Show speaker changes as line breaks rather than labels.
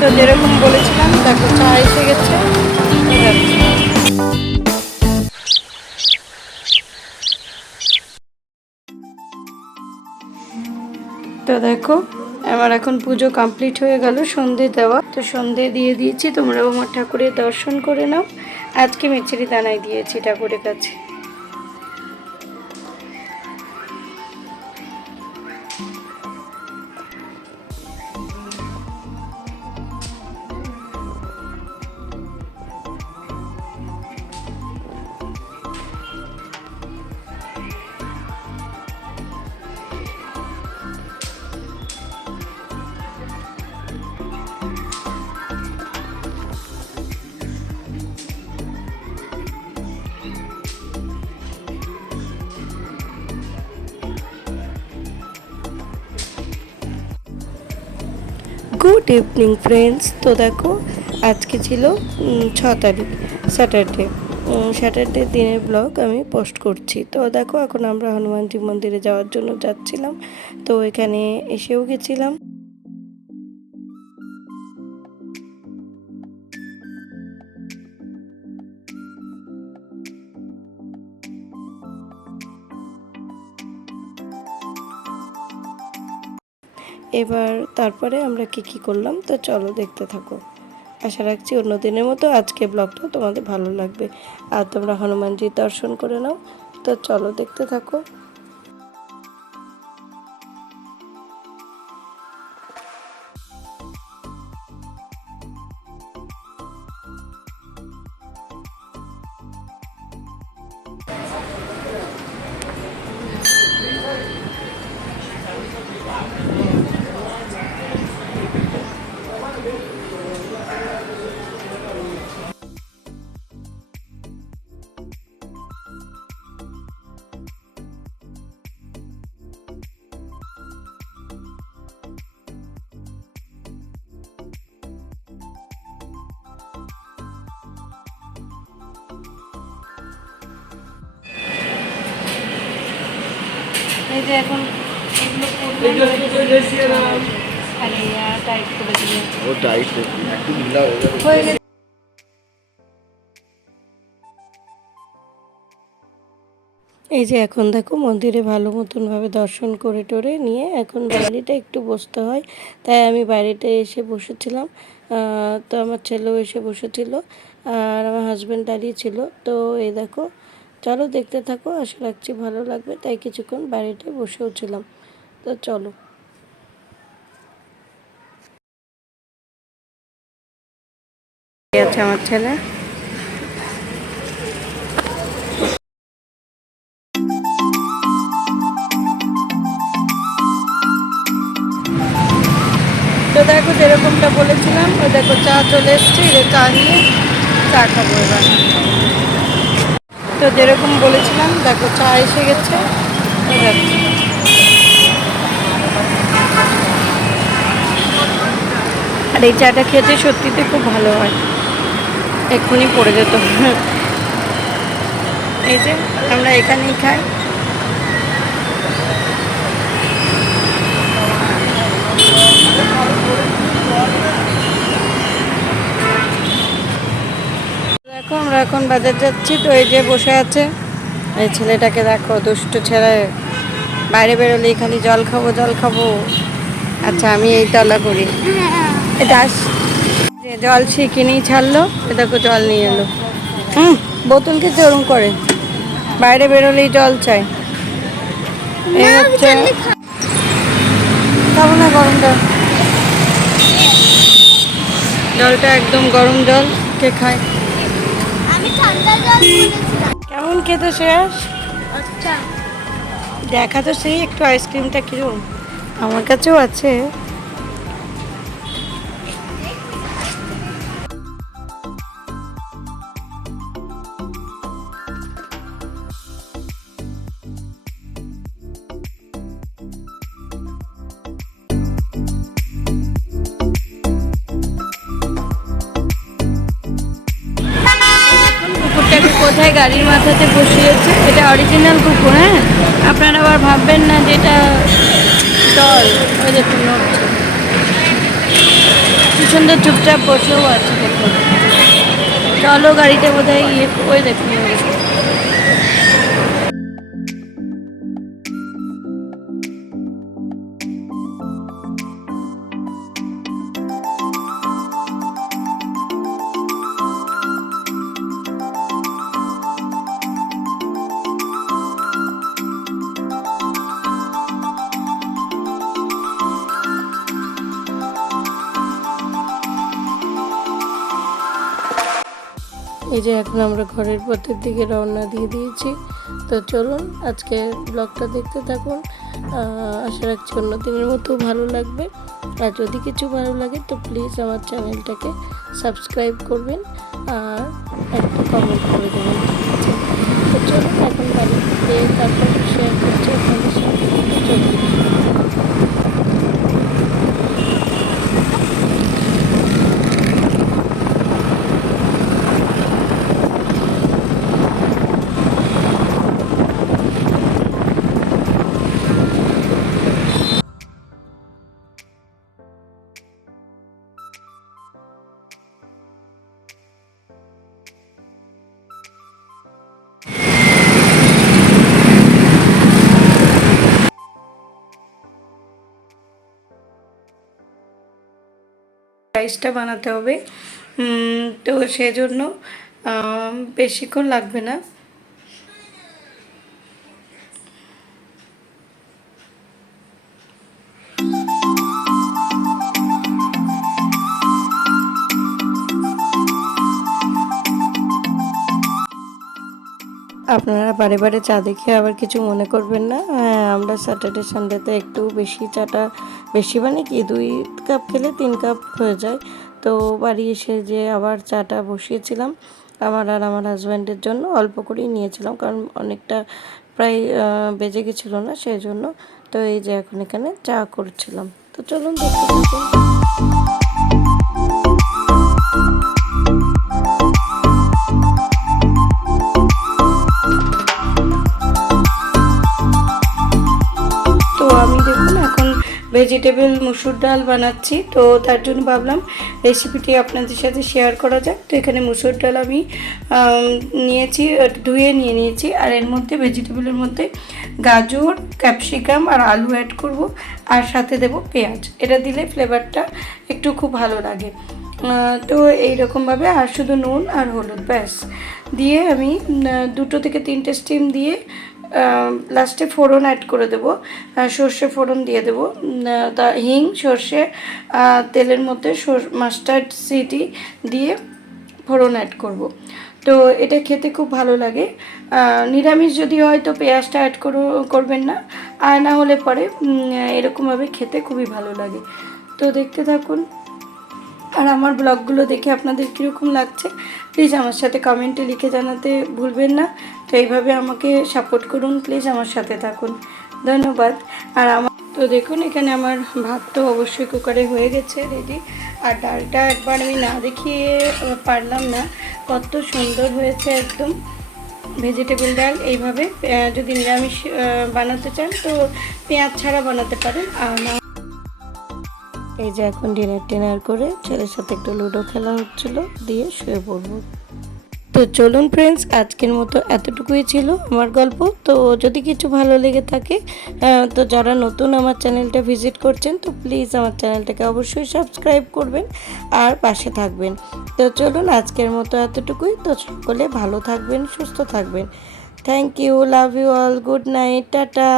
তো যেরকম বলেছিলাম দেখো চা এসে গেছে। তো দেখো, আমার এখন পুজো কমপ্লিট হয়ে গেল সন্ধে দেওয়া তো সন্ধে দিয়ে দিয়েছি, তোমরাও আমার ঠাকুরের দর্শন করে নাও আজকে মেচেরি দানায় দিয়েছি ঠাকুরের কাছে। গুড ইভিনিং ফ্রেন্ডস তো দেখো, আজকে ছিল ছ তারিখ স্যাটারডে স্যাটারডে দিনের ব্লগ আমি পোস্ট করছি। তো দেখো, এখন আমরা হনুমানজি মন্দিরে যাওয়ার জন্য যাচ্ছিলাম। তো এখানে এসেও গেছিলাম। এবার তারপরে আমরা কি কি করলাম তো চলো দেখতে থাকো। আশা রাখছি অন্য দিনের মতো আজকে ব্লগটা তোমাদের ভালো লাগবে। আর তোমরা হনুমানজির দর্শন করে নাও। তো চলো দেখতে থাকো। এই যে এখন টাইট করে দিয়ে
ও টাইট একটু ঢিলা হয়ে
গেছে। এই যে এখন দেখো মন্দিরে ভালো মতনভাবে দর্শন করে টোরে নিয়ে এখন বাইরেটা একটু বসতে হয়। তাই আমি বাইরেটা এসে বসেছিলাম। আহ, তো আমার ছেলেও এসে বসেছিল আর আমার হাজব্যান্ড দাঁড়িয়ে ছিল। তো এই দেখো চলো দেখতে থাকো, আশা রাখছি ভালো লাগবে। তাই কিছুক্ষণ বাইরেটায় বসেও ছিলাম তো চলো। আছে আমার ছেলে। তো দেখো যেরকমটা বলেছিলাম, ও দেখো চা চলে এসছে চা নিয়ে চা খাব এবার। তো যেরকম বলেছিলাম, দেখো চা এসে গেছে। আর এই চাটা খেতে সত্যিতে খুব ভালো হয়। এক্ষুনি পড়ে যেত। এই যে, আমরা এখানেই খাই দেখো আমরা এখন বাজার যাচ্ছি তো এই যে বসে আছে। এই ছেলেটাকে দেখো দুষ্টু ছেলে। বাইরে বেরোলেই খালি জল খাব জল খাব। আচ্ছা আমি এই তলা করি। এটা আস- যে জল সে কিনেই ছাড়লো দেখো জল নিয়ে এলো। হুম বোতলকে চরম করে। বাইরে বেরোলেই জল চাই এই হচ্ছে খাব না গরম জল। জলটা একদম গরম জল কে খায়
আমি ঠান্ডা জল বলেছিলাম
কেমন খেতে শেষ
আচ্ছা।
দেখা তো সেই একটু আইসক্রিমটা কিরম আমার কাছেও আছে। গেল গাড়ির মাথাতে বসিয়েছে, এটা অরিজিনাল কুকুর হ্যাঁ? আপনারা আবার ভাববেন না যে এটা ডল ওই যে কি সুন্দর চুপচাপ বসেও আছে দেখুন। চলো গাড়িতে বোধ হয় ইয়ে ওই দেখুন। এই যে এখন আমরা ঘরের পথের দিকে রওনা দিয়ে দিয়েছি। তো চলুন আজকে ব্লগটা দেখতে থাকুন। আশা রাখছি অন্য দিনের মতো ভালো লাগবে। আর যদি কিছু ভালো লাগে, তো প্লিজ আমার চ্যানেলটাকে সাবস্ক্রাইব করবেন আর একটা কমেন্ট করে দেবেন। তো চলুন, এখন বাড়িতে তারপর শেয়ার করছি আপনাদের সাথে। রাইসটা বানাতে হবে। তো সেজন্য বেশিক্ষণ লাগবে না। আপনারা বারে বারে চা দেখে আবার কিছু মনে করবেন না। হ্যাঁ আমরা স্যাটারডে সানডেতে একটু বেশি চাটা বেশি মানে কি দুই কাপ খেলে তিন কাপ হয়ে যায়। তো বাড়ি এসে যে আবার চাটা বসিয়েছিলাম আমার আর আমার হাজব্যান্ডের জন্য অল্প করেই নিয়েছিলাম কারণ অনেকটা প্রায় বেজে গেছিল না সেই জন্য। তো এই যে এখন এখানে চা করছিলাম। তো চলুন দেখতে ভেজিটেবল মুসুর ডাল বানাচ্ছি। তো তার জন্য ভাবলাম রেসিপিটি আপনাদের সাথে শেয়ার করা যাক। তো এখানে মুসুর ডাল আমি নিয়েছি ধুয়ে নিয়ে নিয়েছি। আর এর মধ্যে ভেজিটেবলের মধ্যে গাজর ক্যাপসিকাম আর আলু অ্যাড করব। আর সাথে দেব পেঁয়াজ। এটা দিলে ফ্লেভারটা একটু খুব ভালো লাগে। তো এইরকমভাবে আর শুধু নুন আর হলুদ, ব্যাস। দিয়ে আমি দুটো থেকে তিনটে স্টিম দিয়ে লাস্টে ফোড়ন অ্যাড করে দেবো। সর্ষে ফোড়ন দিয়ে দেবো। তা হিং, সর্ষে তেলের মধ্যে মাস্টার্ড সিটি দিয়ে ফোড়ন অ্যাড করব। তো এটা খেতে খুব ভালো লাগে। নিরামিষ যদি হয় তো পেঁয়াজটা অ্যাড করো, করবেন না। আর না হলে পরে এরকমভাবে খেতে খুবই ভালো লাগে। তো দেখতে থাকুন। আর আমার ব্লগগুলো দেখে আপনাদের কীরকম লাগছে, প্লিজ আমার সাথে কমেন্টে লিখে জানাতে ভুলবেন না। তো এইভাবে আমাকে সাপোর্ট করুন, প্লিজ আমার সাথে থাকুন। ধন্যবাদ। আর আমার তো দেখুন, এখানে আমার ভাত তো অবশ্যই কুকারে হয়ে গেছে রেডি আর ডালটা একবার আমি না দেখিয়ে পারলাম না। কত সুন্দর হয়েছে একদম। ভেজিটেবল ডাল এইভাবে যদি নিরামিষ বানাতে চান, তো পেঁয়াজ ছাড়া বানাতে পারেন। আর না এই যে এখন ডিনার টিনার করে ছেলের সাথে একটু লুডো খেলা হচ্ছিল, দিয়ে শুয়ে পড়ব। তো চলুন ফ্রেন্ডস আজকের মতো এতটুকুই ছিল আমার গল্প। তো যদি কিছু ভালো লেগে থাকে তো যারা নতুন আমার চ্যানেলটা ভিজিট করছেন, তো প্লিজ আমার চ্যানেলটাকে অবশ্যই সাবস্ক্রাইব করবেন আর পাশে থাকবেন। তো চলুন আজকের মতো এতটুকুই। তো সকলে ভালো থাকবেন, সুস্থ থাকবেন। Thank you love you all good night tata.